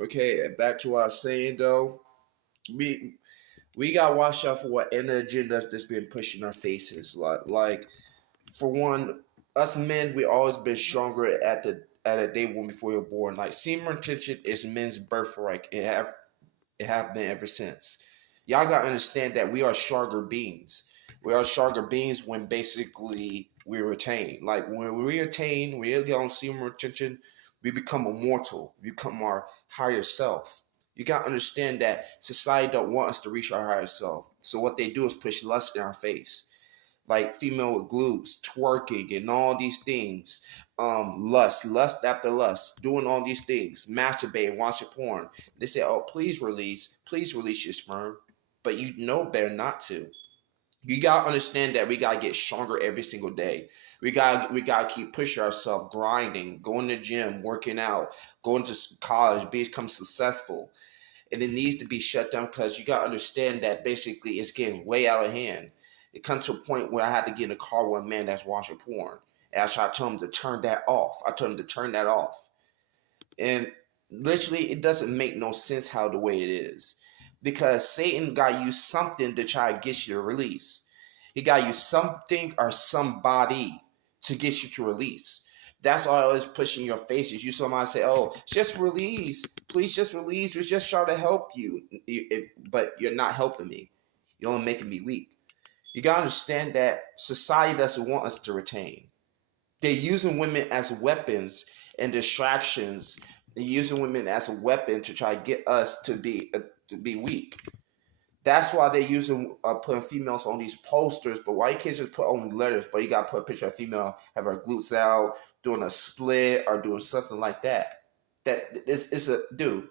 Okay, back to what I was saying though. We we got to watch out for what energy that's been pushed in our faces. Like for one, us men, we always been stronger at a day one before you're born. Like semen retention is men's birthright. It have been ever since. Y'all gotta understand that we are stronger beings. We are stronger beings when basically we retain. Like when we retain, we get on semen retention, we become immortal. We become our higher self. You gotta understand that society don't want us to reach our higher self. So what they do is push lust in our face, like female with glutes, twerking, and all these things. Lust after lust, doing all these things, masturbating, watching porn. They say, "Oh, please release your sperm," but you know better not to. You gotta understand that we gotta get stronger every single day. We gotta keep pushing ourselves, grinding, going to the gym, working out, going to college, become successful, and it needs to be shut down because you got to understand that basically it's getting way out of hand. It comes to a point where I had to get in a car with a man that's watching porn. And I tried to tell him to turn that off. I told him to turn that off. And literally, it doesn't make no sense how the way it is. Because Satan got to use something to try to get you to release. He got to use something or somebody to get you to release. That's all I was pushing your faces. You somebody say, "Oh, just release, please, just release. We're just trying to help you," but you're not helping me. You're only making me weak. You gotta understand that society doesn't want us to retain. They're using women as weapons and distractions. They're using women as a weapon to try to get us to be weak. That's why they're using putting females on these posters. But why you can't just put only letters? But you got to put a picture of a female, have her glutes out, doing a split or doing something like that. That it's a dude.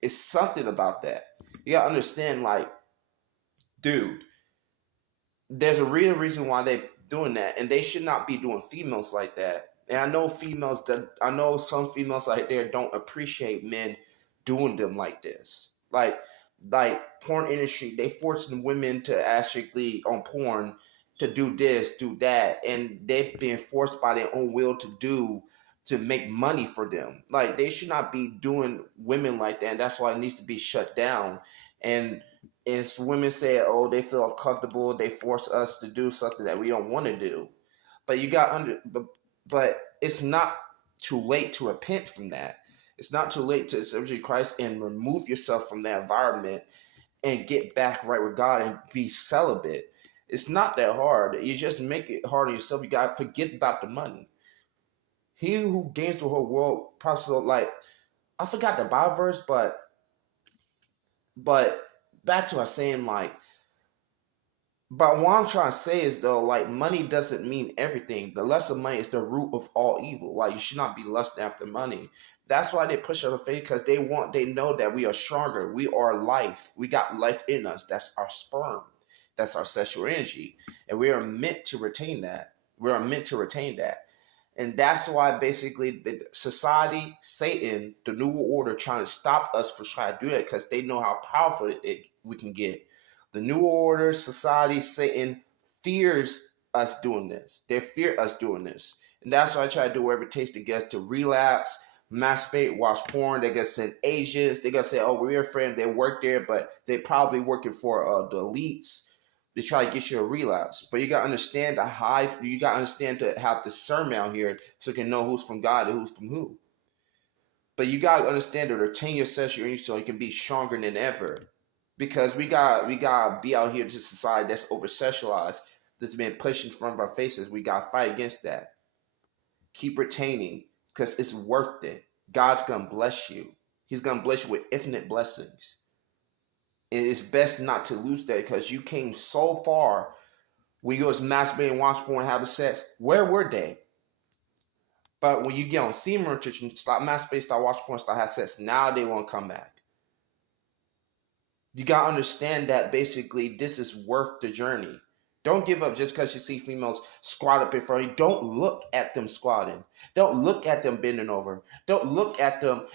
It's something about that. You gotta understand, like, dude. There's a real reason why they're doing that, and they should not be doing females like that. And I know females that I know some females out there don't appreciate men doing them like this. Like porn industry, they forcing women to actually on porn to do this, do that, and they've been forced by their own will to make money for them. Like they should not be doing women like that, and that's why it needs to be shut down. And it's women say, "Oh, they feel uncomfortable. They force us to do something that we don't want to do." But you got but it's not too late to repent from that. It's not too late to accept Christ and remove yourself from that environment and get back right with God and be celibate. It's not that hard. You just make it hard on yourself. You gotta forget about the money. He who gains the whole world, probably like I forgot the Bible verse, but back to us saying like, but what I'm trying to say is though, like money doesn't mean everything. The lust of money is the root of all evil. Like you should not be lusting after money. That's why they push on the faith because they know that we are stronger. We are life. We got life in us. That's our sperm. That's our sexual energy, and we are meant to retain that. We are meant to retain that. And that's why basically the society, Satan, the New World Order, trying to stop us from trying to do that because they know how powerful we can get. The New World Order, society, Satan fears us doing this. They fear us doing this. And that's why I try to do whatever it takes to get us to relapse, masturbate, watch porn. They're going to send agents. They're going to say, "Oh, we're your friend." They work there, but they probably working for the elites. They try to get you a relapse. But you gotta understand the high. You gotta understand to have discernment out here so you can know who's from God and who's from who. But you gotta understand to retain your sexual energy so you can be stronger than ever. Because we gotta be out here to society that's over sexualized, that's been pushed in front of our faces. We gotta fight against that. Keep retaining because it's worth it. God's gonna bless you. He's gonna bless you with infinite blessings. And it's best not to lose that because you came so far when you was masturbating, watch porn, having sex. Where were they? But when you get on semen retention, stop masturbating, stop watching porn, stop having sex. Now they won't come back. You gotta understand that basically this is worth the journey. Don't give up just because you see females squat up in front of you. Don't look at them squatting. Don't look at them bending over. Don't look at them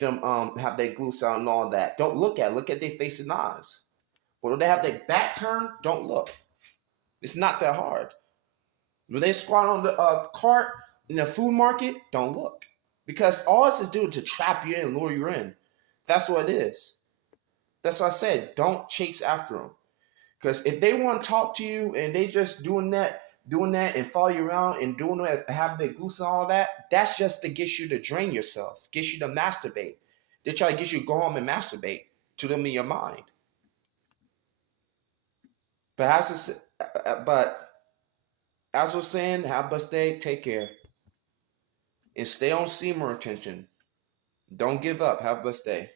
have their glutes out and all that. Don't look at their face and eyes. But when they have their back turned, don't look. It's not that hard. When they squat on the cart in the food market, don't look. Because all it's to do is to trap you in, lure you in. That's what it is. That's what I said. Don't chase after them. Because if they want to talk to you and they just doing that and follow you around and doing that, having their goose and all that, that's just to get you to drain yourself, get you to masturbate. They try to get you to go home and masturbate to them in your mind. But as I was saying, have a blessed day, take care, and stay on semen retention. Don't give up. Have a blessed day.